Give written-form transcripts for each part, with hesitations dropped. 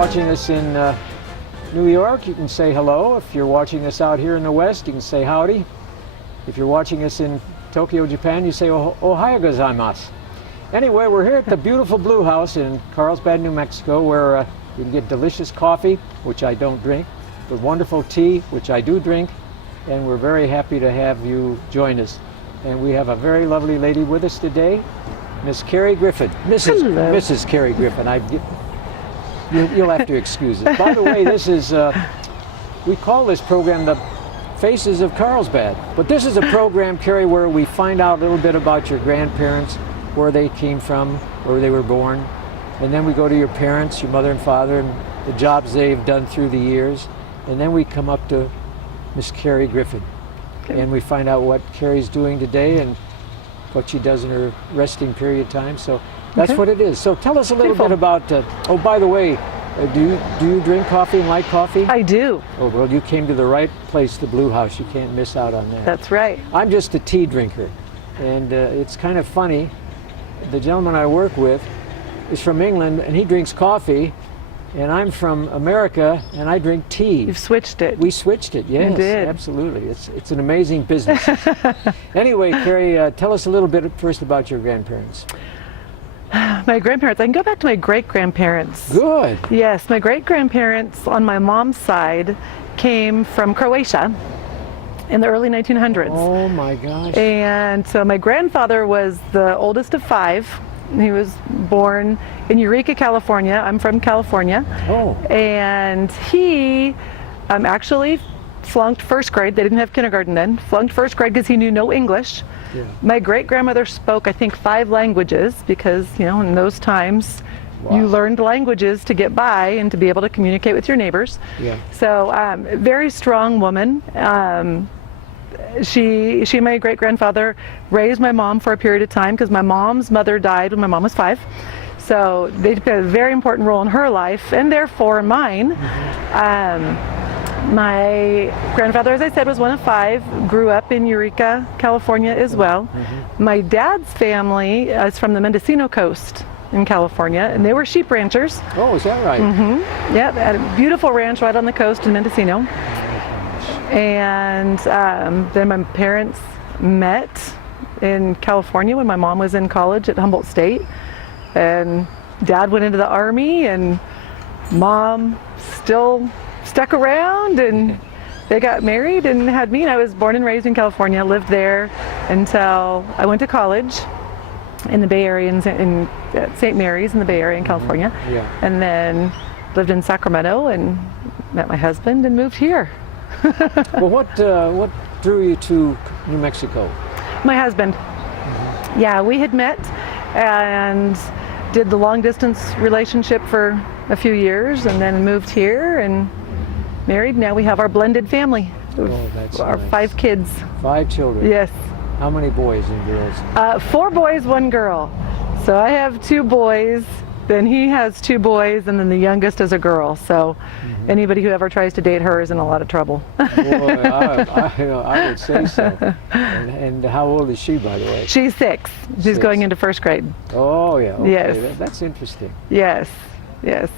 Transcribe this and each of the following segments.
watching us in New York, you can say hello. If you're watching us out here in the West, you can say howdy. If you're watching us in Tokyo, Japan, you say ohayou gozaimasu. Anyway, we're here at the beautiful Blue House in Carlsbad, New Mexico, where you can get delicious coffee, which I don't drink, but wonderful tea, which I do drink, and we're very happy to have you join us. And we have a very lovely lady with us today, Miss Carrie Griffin. Mrs. Carrie Griffin. You'll have to excuse it. By the way, this is, we call this program the Faces of Carlsbad. But this is a program, Carrie, where we find out a little bit about your grandparents, where they came from, where they were born. And then we go to your parents, your mother and father, and the jobs they've done through the years. And then we come up to Miss Carrie Griffin. Okay. And we find out what Carrie's doing today and what she does in her resting period time. So that's what it is. So tell us a little bit about, oh, by the way, do you drink coffee and like coffee? I do. Oh, well, you came to the right place, the Blue House. You can't miss out on that. That's right. I'm just a tea drinker. And it's kind of funny. The gentleman I work with is from England, and he drinks coffee, and I'm from America, and I drink tea. You've switched it. We switched it, yes. You did. Absolutely. It's an amazing business. Anyway, Carrie, tell us a little bit first about your grandparents. My grandparents, I can go back to my great-grandparents. Good. Yes, my great-grandparents on my mom's side came from Croatia in the early 1900s. Oh my gosh. And so my grandfather was the oldest of 5. He was born in Eureka, California. I'm from California. Oh. And he actually flunked first grade. They didn't have kindergarten then. Flunked first grade because he knew no English. Yeah. My great-grandmother spoke, I think, 5 languages because, you know, in those times, you learned languages to get by and to be able to communicate with your neighbors. Yeah. So, very strong woman. She and my great-grandfather raised my mom for a period of time because my mom's mother died when my mom was 5. So they played a very important role in her life and therefore mine. My grandfather, as I said, was one of 5, grew up in Eureka, California as well. My dad's family is from the Mendocino coast in California, and they were sheep ranchers. Oh, is that right? Yeah, they had a beautiful ranch right on the coast in Mendocino. And then my parents met in California when my mom was in college at Humboldt State. And Dad went into the Army, and Mom still stuck around, and they got married and had me. And I was born and raised in California, lived there until I went to college in the Bay Area, in St. Mary's in the Bay Area in California. Yeah. And then lived in Sacramento and met my husband and moved here. Well, what drew you to New Mexico? My husband. Yeah, we had met and did the long distance relationship for a few years and then moved here and married. Now we have our blended family. Oh, that's our nice. 5 kids. 5 children? Yes. How many boys and girls? 4 boys, 1 girl. So I have 2 boys, then he has 2 boys, and then the youngest is a girl. So anybody who ever tries to date her is in a lot of trouble. Boy, I would say so. And how old is she, by the way? She's 6. She's going into 1st grade. Oh, yeah. Okay. Yes. That's interesting. Yes. Yes.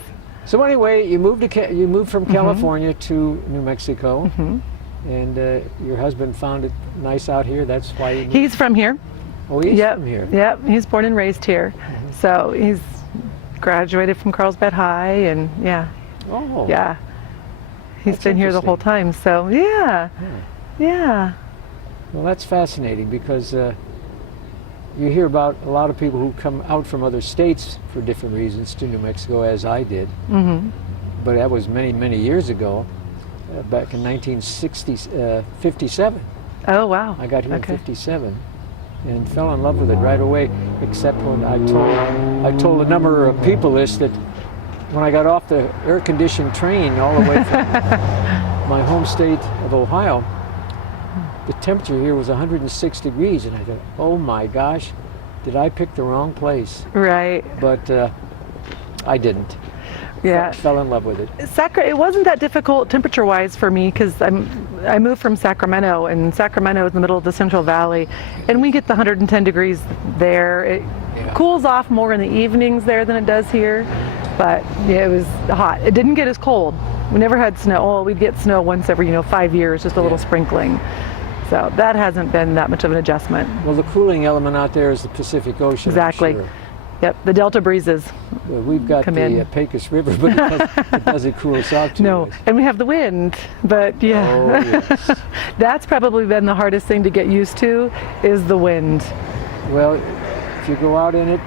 So anyway, you moved from California to New Mexico, and your husband found it nice out here. That's why you moved. He's from here. Oh, he's from here. Yep. He's born and raised here. So he's graduated from Carlsbad High, and yeah. Oh. Yeah. He's been here the whole time. So yeah. Well, that's fascinating because you hear about a lot of people who come out from other states for different reasons to New Mexico, as I did. But that was many, many years ago, back in 1957. Oh, wow. I got here in 57 and fell in love with it right away, except when I told a number of people this, that when I got off the air-conditioned train all the way from my home state of Ohio, the temperature here was 106 degrees, and I thought, oh my gosh, did I pick the wrong place? Right. But I didn't. Yeah. Fell in love with it. It wasn't that difficult temperature-wise for me because I moved from Sacramento, and Sacramento is in the middle of the Central Valley, and we get the 110 degrees there. It cools off more in the evenings there than it does here, but yeah, it was hot. It didn't get as cold. We never had snow. Well, we'd get snow once every 5 years, just a little sprinkling. So that hasn't been that much of an adjustment. Well, the cooling element out there is the Pacific Ocean. Exactly. I'm sure. Yep, the Delta breezes. We've got the Pecos River, but it doesn't cool us out too much. And we have the wind, but yeah. Oh, yes. That's probably been the hardest thing to get used to, is the wind. Well, if you go out in it,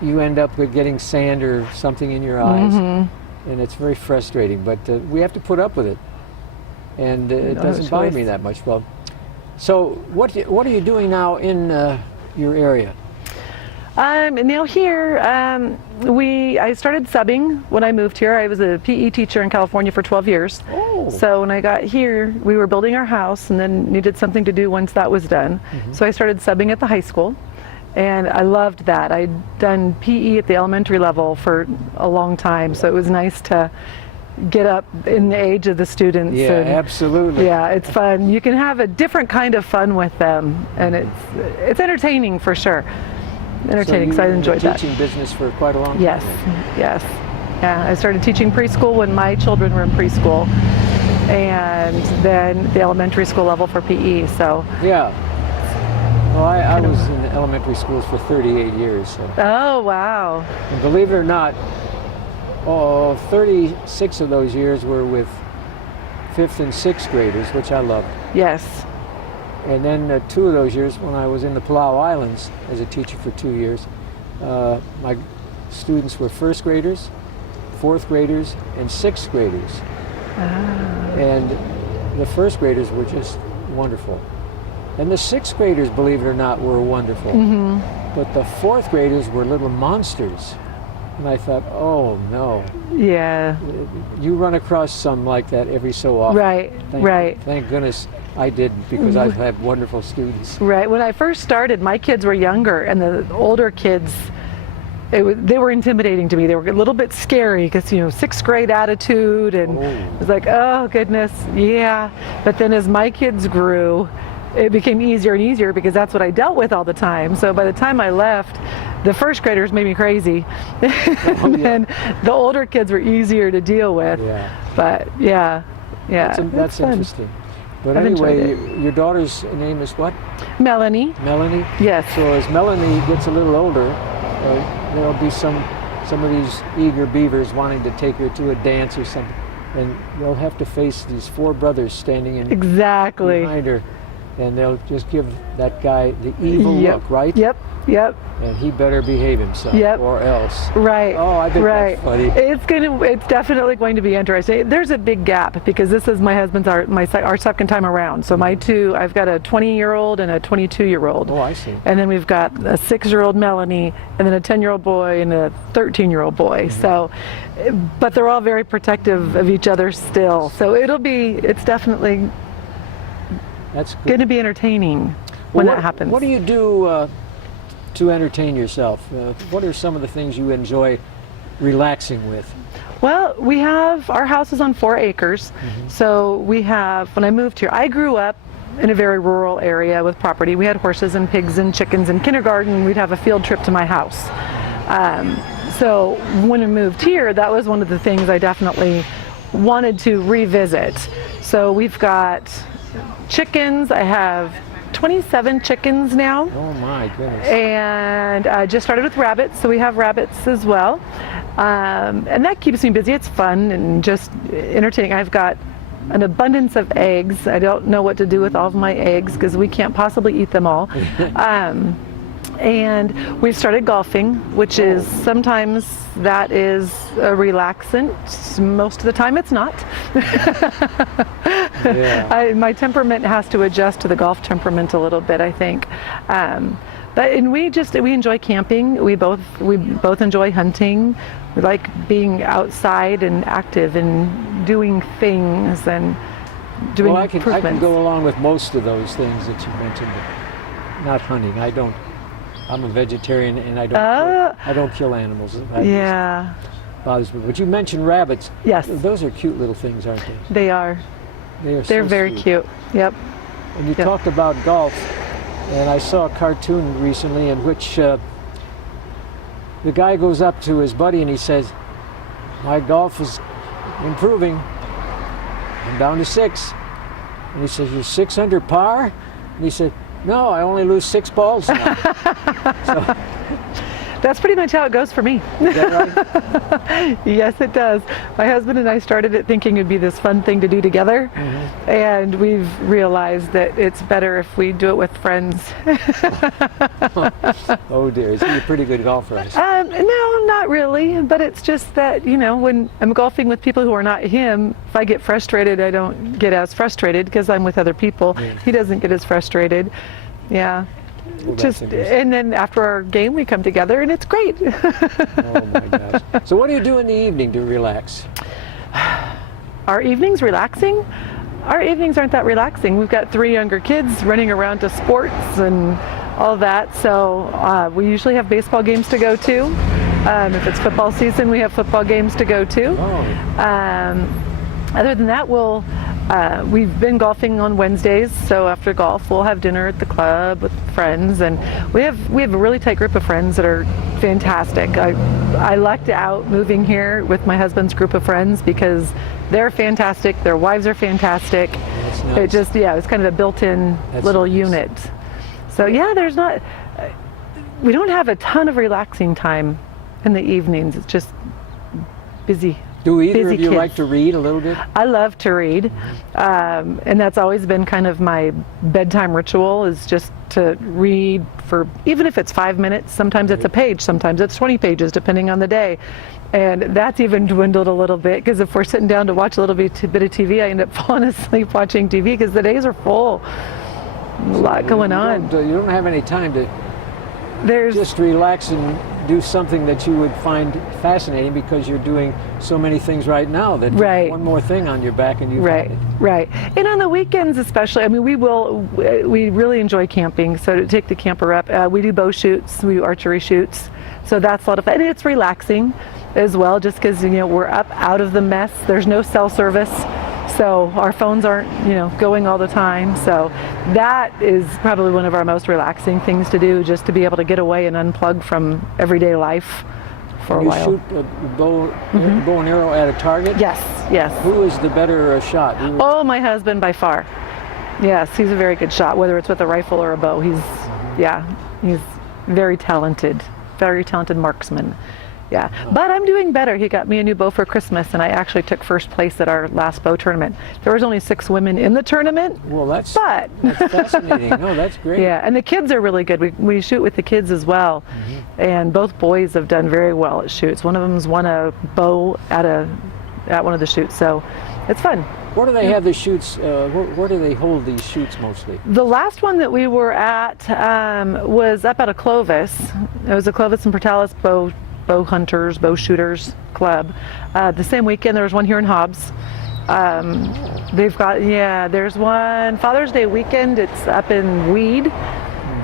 you end up with getting sand or something in your eyes, and it's very frustrating, but we have to put up with it, and it doesn't bother me that much. Well, so what are you doing now in your area? Now here, I started subbing when I moved here. I was a PE teacher in California for 12 years. Oh. So when I got here, we were building our house and then needed something to do once that was done. So I started subbing at the high school, and I loved that. I'd done PE at the elementary level for a long time, so it was nice to get up in the age of the students. Yeah, and, absolutely. yeah, it's fun. You can have a different kind of fun with them, and it's entertaining for sure. Entertaining, so I enjoyed that. Teaching business for quite a long time? Yes. Yeah, I started teaching preschool when my children were in preschool, and then the elementary school level for PE. So yeah. Well, I was in elementary schools for 38 years. So. Oh wow! And believe it or not, 36 of those years were with 5th and 6th graders, which I loved. Yes. And then 2 of those years, when I was in the Palau Islands as a teacher for 2 years, my students were 1st graders, 4th graders, and 6th graders. And the 1st graders were just wonderful. And the 6th graders, believe it or not, were wonderful. But the 4th graders were little monsters. And I thought, oh no. Yeah. You run across some like that every so often. Right, right. Thank goodness I didn't, because I've had wonderful students. Right. When I first started, my kids were younger, and the older kids, they were intimidating to me. They were a little bit scary because, 6th grade attitude, and it was like, oh goodness, yeah. But then as my kids grew, it became easier and easier because that's what I dealt with all the time. So by the time I left, the 1st graders made me crazy. And the older kids were easier to deal with. Yeah. But yeah. That's interesting. But anyway, your daughter's name is what? Melanie. Melanie? Yes. So as Melanie gets a little older, there'll be some of these eager beavers wanting to take her to a dance or something. And they'll have to face these 4 brothers standing in behind her. And they'll just give that guy the evil look, right? Yep. And he better behave himself, or else. Right. Oh, I think that's funny. It's definitely going to be interesting. There's a big gap because this is my husband's our 2nd time around. So my 2, I've got a 20-year-old and a 22-year-old. Oh, I see. And then we've got a 6-year-old Melanie, and then a 10-year-old boy and a 13-year-old boy. So, but they're all very protective of each other still. So it's definitely going to be entertaining when that happens. What do you do to entertain yourself? What are some of the things you enjoy relaxing with? Well, our house is on 4 acres. So when I moved here, I grew up in a very rural area with property. We had horses and pigs and chickens. In kindergarten, we'd have a field trip to my house. So when I moved here, that was one of the things I definitely wanted to revisit. So we've got chickens. I have 27 chickens now. Oh my goodness. And I just started with rabbits, so we have rabbits as well. And that keeps me busy. It's fun and just entertaining. I've got an abundance of eggs. I don't know what to do with all of my eggs because we can't possibly eat them all. And we've started golfing, which is sometimes that is a relaxant. Most of the time it's not. My temperament has to adjust to the golf temperament a little bit, I think. We enjoy camping. We both enjoy hunting. We like being outside and active and doing things and doing improvements. I can go along with most of those things that you mentioned. But not hunting. I'm a vegetarian and I don't kill animals. That bothers me. But you mentioned rabbits. Yes. Those are cute little things, aren't they? They are. They're so very sweet. Cute. Yep. And you talked about golf, and I saw a cartoon recently in which the guy goes up to his buddy and he says, my golf is improving. I'm down to 6. And he says, you're 6 under par? And he said, no, I only lose 6 balls now. So, That's pretty much how it goes for me. is that right? Yes, it does. My husband and I started it thinking it'd be this fun thing to do together, and we've realized that it's better if we do it with friends. Oh dear, is he a pretty good golfer? No, not really, but it's just that, when I'm golfing with people who are not him, if I get frustrated, I don't get as frustrated because I'm with other people. Yeah. He doesn't get as frustrated. Yeah. Well, that's interesting. And then after our game we come together and it's great. Oh my gosh. So what do you do in the evening to relax? Our evenings relaxing? Our evenings aren't that relaxing. We've got 3 younger kids running around to sports and all that, so we usually have baseball games to go to. If it's football season, we have football games to go to. Oh. Other than that, we've been golfing on Wednesdays, so after golf we'll have dinner at the club with friends, and we have a really tight group of friends that are fantastic. I lucked out moving here with my husband's group of friends because they're fantastic, their wives are fantastic. That's nice. It just, it's kind of a built-in That's little nice. unit. So we don't have a ton of relaxing time in the evenings. It's just busy. Do either busy of you kids. like to read a little bit? I love to read, and that's always been kind of my bedtime ritual, is just to read for, even if it's 5 minutes, sometimes it's a page, sometimes it's 20 pages, depending on the day. And that's even dwindled a little bit, because if we're sitting down to watch a little bit of TV, I end up falling asleep watching TV, because the days are full. A lot going on. You don't have any time to There's just relax and do something that you would find fascinating, because you're doing so many things right now that Right. one more thing on your back and you've Right, got it. right. And on the weekends especially, I mean, we really enjoy camping, so to take the camper up, we do bow shoots, we do archery shoots, so that's a lot of fun. And it's relaxing as well, just because, we're up out of the mess. There's no cell service, so our phones aren't, going all the time. So that is probably one of our most relaxing things to do, just to be able to get away and unplug from everyday life for a You while. shoot a bow and arrow at a target? Yes, yes. Who is the better shot? Oh, my husband by far. Yes, he's a very good shot, whether it's with a rifle or a bow. He's very talented marksman. Yeah, but I'm doing better. He got me a new bow for Christmas, and I actually took first place at our last bow tournament. There was only 6 women in the tournament. Well, that's But fascinating. No, that's great. yeah, and the kids are really good. We shoot with the kids as well, and both boys have done very well at shoots. One of them's won a bow at one of the shoots, so it's fun. Where do they have the shoots? Where do they hold these shoots mostly? The last one that we were at was up at a Clovis. It was a Clovis and Portales bow hunters, bow shooters club. The same weekend there was one here in Hobbs. They've got, there's one Father's Day weekend. It's up in Weed.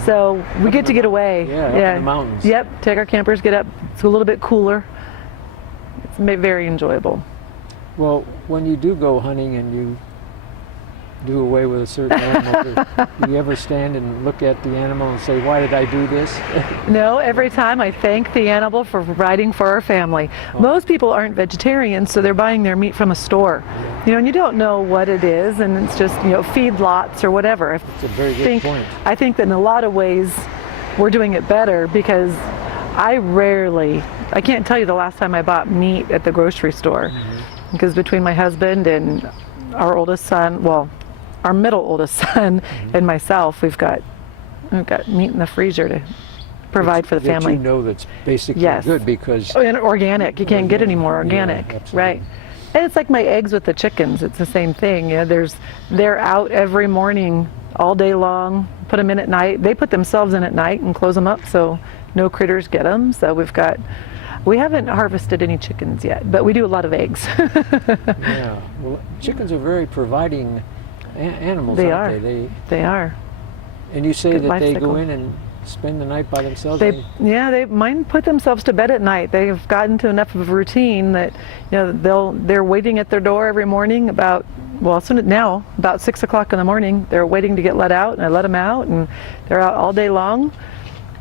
So we get to get away. Yeah, up in the mountains. Yep, take our campers, get up. It's a little bit cooler. It's very enjoyable. Well, when you do go hunting and you do away with a certain animal, do you ever stand and look at the animal and say, why did I do this? No, every time I thank the animal for providing for our family. Most people aren't vegetarians, so they're buying their meat from a store. And you don't know what it is, and it's just, feedlots or whatever. That's a very good point. I think that in a lot of ways we're doing it better, because I can't tell you the last time I bought meat at the grocery store, because between my husband and our oldest son, our middle oldest son and myself, we've got meat in the freezer to provide for the family. That's basically Yes. good, because And organic. You can't get any more organic. Yeah, absolutely. Right. And it's like my eggs with the chickens. It's the same thing. They're out every morning all day long. Put them in at night. They put themselves in at night and close them up so no critters get them. So we haven't harvested any chickens yet, but we do a lot of eggs. yeah. Well, chickens are very providing animals, They aren't are. they? They are. And you say Good that life they cycle. go in and spend the night by themselves? Mine put themselves to bed at night. They've gotten to enough of a routine that they're waiting at their door every morning about 6 o'clock in the morning. They're waiting to get let out, and I let them out, and they're out all day long,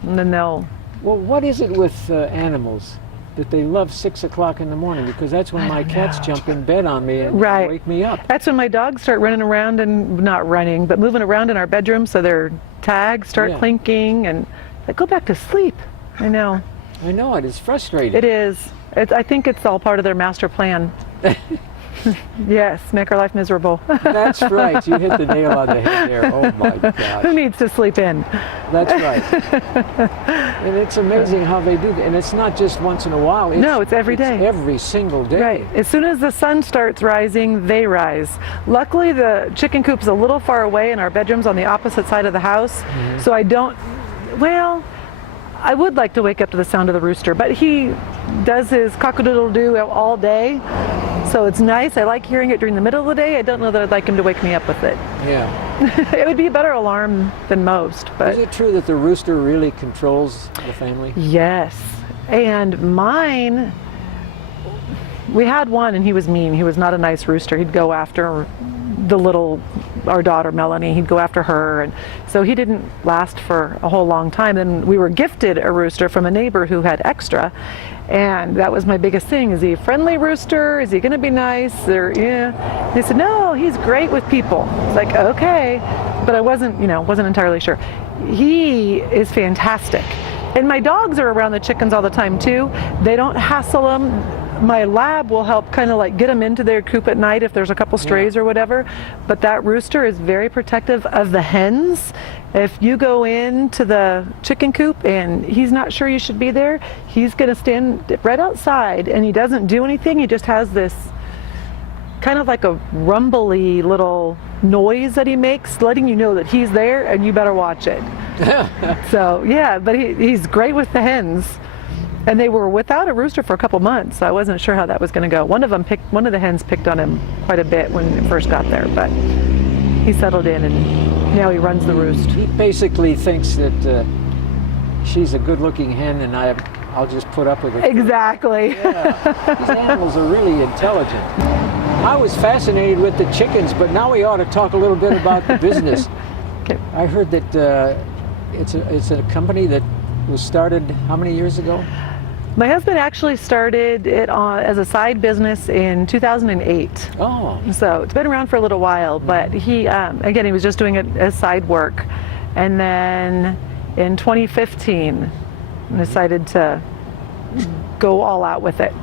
and then they'll Well, what is it with animals that they love 6 o'clock in the morning? Because that's when my cats jump in bed on me and Right. wake me up. That's when my dogs start running around, and not running, but moving around in our bedroom, so their tags start clinking, and I go back to sleep. I know. I know it. It's frustrating. It is. I think it's all part of their master plan. Yes, make our life miserable. That's right. You hit the nail on the head there. Oh my gosh. Who needs to sleep in? That's right. And it's amazing how they do that. And it's not just once in a while. No, it's every day. Every single day. Right. As soon as the sun starts rising, they rise. Luckily, the chicken coop's a little far away, and our bedroom's on the opposite side of the house. So I don't, well, I would like to wake up to the sound of the rooster, but he does his cock-a-doodle-doo all day. So it's nice. I like hearing it during the middle of the day. I don't know that I'd like him to wake me up with it. Yeah. It would be a better alarm than most. But is it true that the rooster really controls the family? yes. And mine, we had one and he was mean. He was not a nice rooster. He'd go after our daughter Melanie, he'd go after her, and so he didn't last for a whole long time. And we were gifted a rooster from a neighbor who had extra, and that was my biggest thing. Is he a friendly rooster? Is he going to be nice? Or yeah, they said no, he's great with people. It's like, okay, but I wasn't entirely sure. He is fantastic. And my dogs are around the chickens all the time too. They don't hassle them. My lab will help kind of like get them into their coop at night if there's a couple strays or whatever. But that rooster is very protective of the hens. If you go into the chicken coop and he's not sure you should be there, he's going to stand right outside, and he doesn't do anything. He just has this kind of like a rumbly little noise that he makes, letting you know that he's there and you better watch it. So yeah, but he's great with the hens. And they were without a rooster for a couple months, so I wasn't sure how that was going to go. One of the hens picked on him quite a bit when it first got there, but he settled in and now he runs the roost. He basically thinks that she's a good-looking hen, and I'll just put up with it. Exactly. Yeah. These animals are really intelligent. I was fascinated with the chickens, but now we ought to talk a little bit about the business. Okay. I heard that it's a company that was started how many years ago? My husband actually started it as a side business in 2008. Oh. So it's been around for a little while, but he was just doing it as side work. And then in 2015, decided to go all out with it.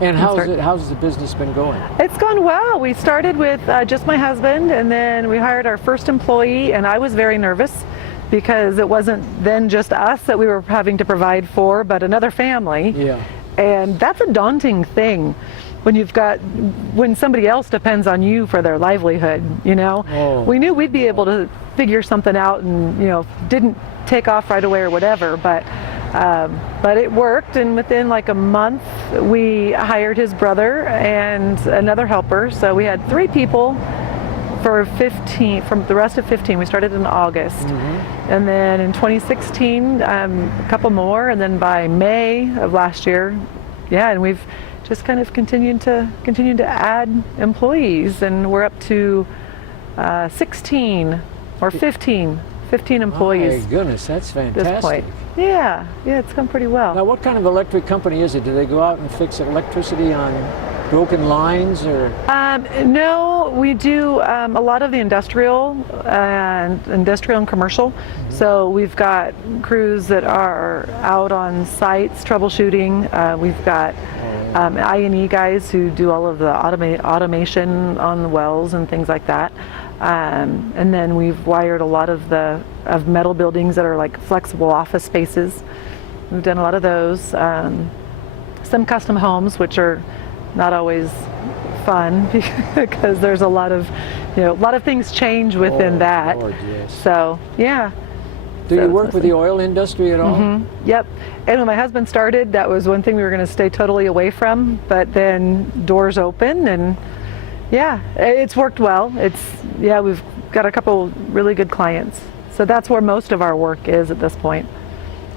And how's the business been going? It's gone well. We started with just my husband, and then we hired our first employee, and I was very nervous because it wasn't then just us that we were having to provide for, but another family. Yeah. And that's a daunting thing when somebody else depends on you for their livelihood, Oh. We knew we'd be able to figure something out and, didn't take off right away or whatever, but it worked. And within like a month, we hired his brother and another helper. So we had 3 people from the rest of 15. We started in August. And then in 2016, a couple more, and then by May of last year, and we've just kind of continued to add employees, and we're up to 16 or 15 employees. My goodness, that's At fantastic. this point. Yeah, it's gone pretty well. Now, what kind of electric company is it? Do they go out and fix electricity on broken lines, or? No, we do a lot of the industrial and commercial. So we've got crews that are out on sites troubleshooting. We've got I&E guys who do all of the automation on the wells and things like that. And then we've wired a lot of metal buildings that are like flexible office spaces. We've done a lot of those. Some custom homes, which are not always fun because there's a lot of things change within that. Lord, yes. So yeah. Do you work with the oil industry at all? Yep. And when my husband started, that was one thing we were going to stay totally away from, but then doors open, and it's worked well. We've got a couple really good clients. So that's where most of our work is at this point.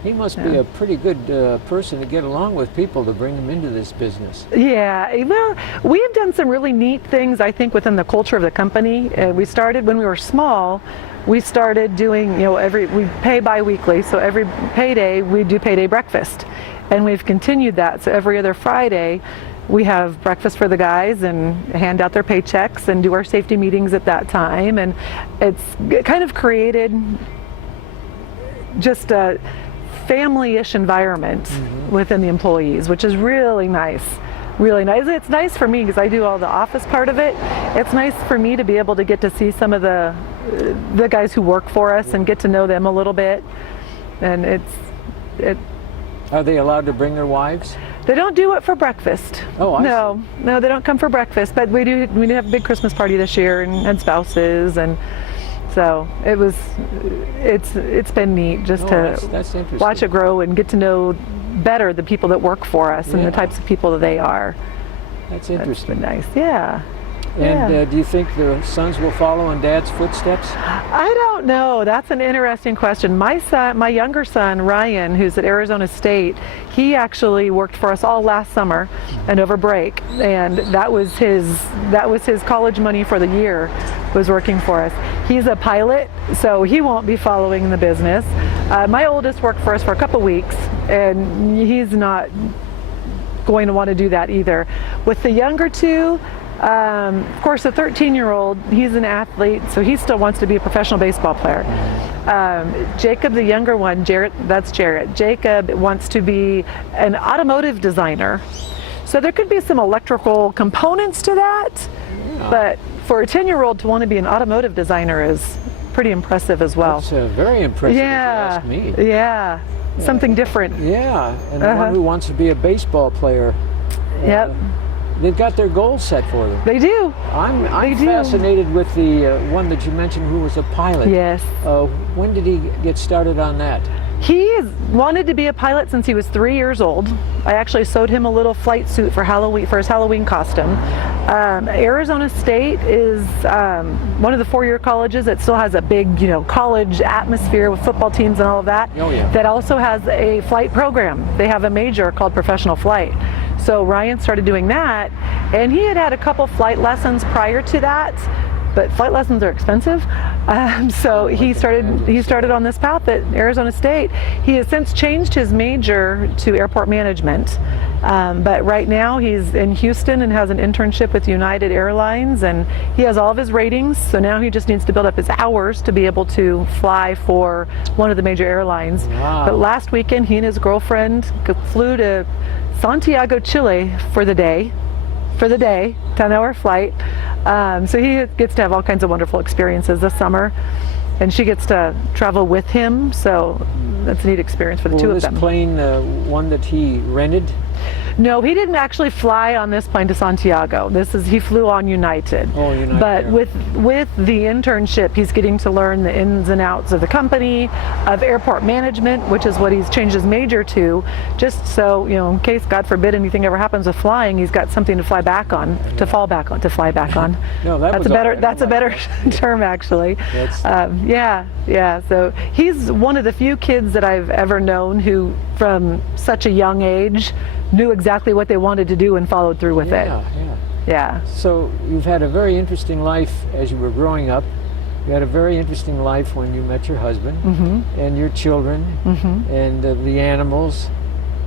He must be a pretty good person to get along with people to bring them into this business. Yeah, well, we have done some really neat things, I think, within the culture of the company. We started when we were small. We started doing, we pay bi-weekly, so every payday we do payday breakfast. And we've continued that, so every other Friday we have breakfast for the guys and hand out their paychecks and do our safety meetings at that time. And it's kind of created just a family-ish environment within the employees, which is really nice. Really nice. It's nice for me because I do all the office part of it. It's nice for me to be able to get to see some of the guys who work for us and get to know them a little bit. And Are they allowed to bring their wives? They don't do it for breakfast. Oh, I no, see. No, they don't come for breakfast. But we do have a big Christmas party this year and spouses, and so it's been neat just that's to interesting. watch it grow and get to know better the people that work for us and the types of people that they are. That's interesting. That's been nice. Yeah. And do you think the sons will follow in Dad's footsteps? I don't know. That's an interesting question. My younger son, Ryan, who's at Arizona State, he actually worked for us all last summer and over break, and that was his college money for the year, was working for us. He's a pilot, so he won't be following the business. My oldest worked for us for a couple weeks, and he's not going to want to do that either. With the younger two, of course, the 13-year-old, he's an athlete, so he still wants to be a professional baseball player. Jacob, the younger one, that's Jarrett. Jacob wants to be an automotive designer. So there could be some electrical components to that, but for a 10-year-old to want to be an automotive designer is pretty impressive as well. That's very impressive, if you ask me. Yeah, something different. Yeah, and the one who wants to be a baseball player. Yep. They've got their goals set for them. They do. I'm fascinated with the one that you mentioned who was a pilot. Yes. When did he get started on that? He wanted to be a pilot since he was 3 years old. I actually sewed him a little flight suit for his Halloween costume. Arizona State is one of the four-year colleges that still has a big, college atmosphere with football teams and all of that. Oh, yeah. That also has a flight program. They have a major called professional flight. So Ryan started doing that, and he had a couple flight lessons prior to that. But flight lessons are expensive, so he started on this path at Arizona State. He has since changed his major to airport management, but right now he's in Houston and has an internship with United Airlines, and he has all of his ratings, so now he just needs to build up his hours to be able to fly for one of the major airlines. Wow. But last weekend he and his girlfriend flew to Santiago, Chile for the day, 10-hour flight. So he gets to have all kinds of wonderful experiences this summer, and she gets to travel with him, so that's a neat experience for the two of them. This plane, one that he rented? No, he didn't actually fly on this plane to Santiago. He flew on United. Oh, United. But with the internship, he's getting to learn the ins and outs of the company, of airport management, which is what he's changed his major to, just so, in case, God forbid, anything ever happens with flying, he's got something to fly back on. No, that's a better term, actually. Yeah. So he's one of the few kids that I've ever known who, from such a young age, knew exactly what they wanted to do and followed through with it. Yeah. So you've had a very interesting life as you were growing up. You had a very interesting life when you met your husband and your children and the animals.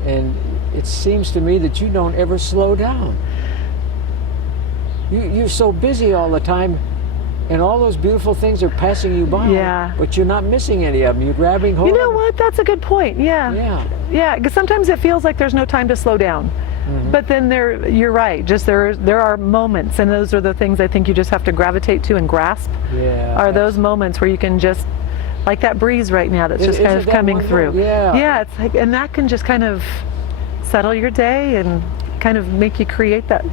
And it seems to me that you don't ever slow down. You're so busy all the time, and all those beautiful things are passing you by. Yeah. But you're not missing any of them. You're grabbing hold. You know what? That's a good point. Yeah. Because sometimes it feels like there's no time to slow down. But then you're right. Just there are moments, and those are the things I think you just have to gravitate to and grasp. Yeah. Are those moments where you can just, like that breeze right now that's just kind of coming through. Yeah. It's like, and that can just kind of settle your day and kind of make you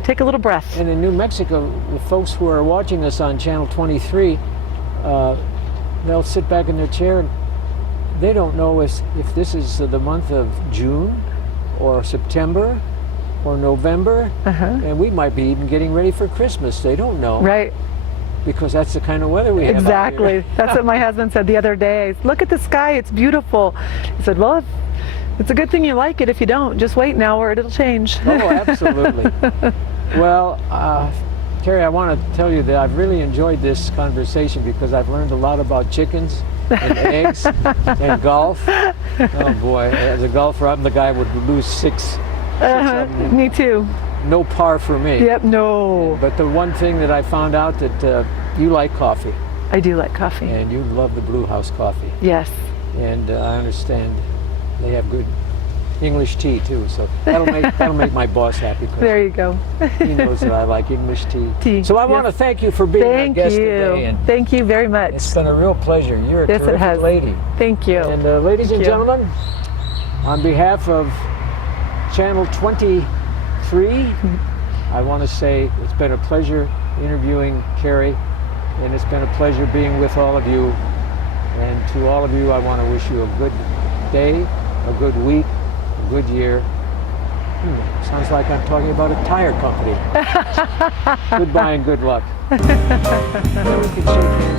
take a little breath. And in New Mexico, the folks who are watching this on Channel 23, they'll sit back in their chair and they don't know if this is the month of June or September or November, and we might be even getting ready for Christmas. They don't know. Right. Because that's the kind of weather we have out Exactly. here. That's what my husband said the other day. Look at the sky, it's beautiful. He said, well, if It's a good thing you like it. If you don't, just wait an hour, it'll change. Oh, absolutely. Well, Carrie, I want to tell you that I've really enjoyed this conversation because I've learned a lot about chickens and eggs and golf. Oh boy, as a golfer, I'm the guy who would lose six of them. Me too. No par for me. Yep, no. But the one thing that I found out that you like coffee. I do like coffee. And you love the Brew House coffee. Yes. And I understand they have good English tea too, so that'll make my boss happy. There you go. He knows that I like English tea. So I want to Yes. thank you for being our Thank guest you. today. And Thank you very much. it's been a real pleasure. You're a Yes, it terrific has. lady. Thank you. And ladies and you. gentlemen, on behalf of Channel 23, I want to say it's been a pleasure interviewing Carrie, and it's been a pleasure being with all of you. And to all of you, I want to wish you a good day, a good week, a good year. Sounds like I'm talking about a tire company. Goodbye and good luck. We could shake hands.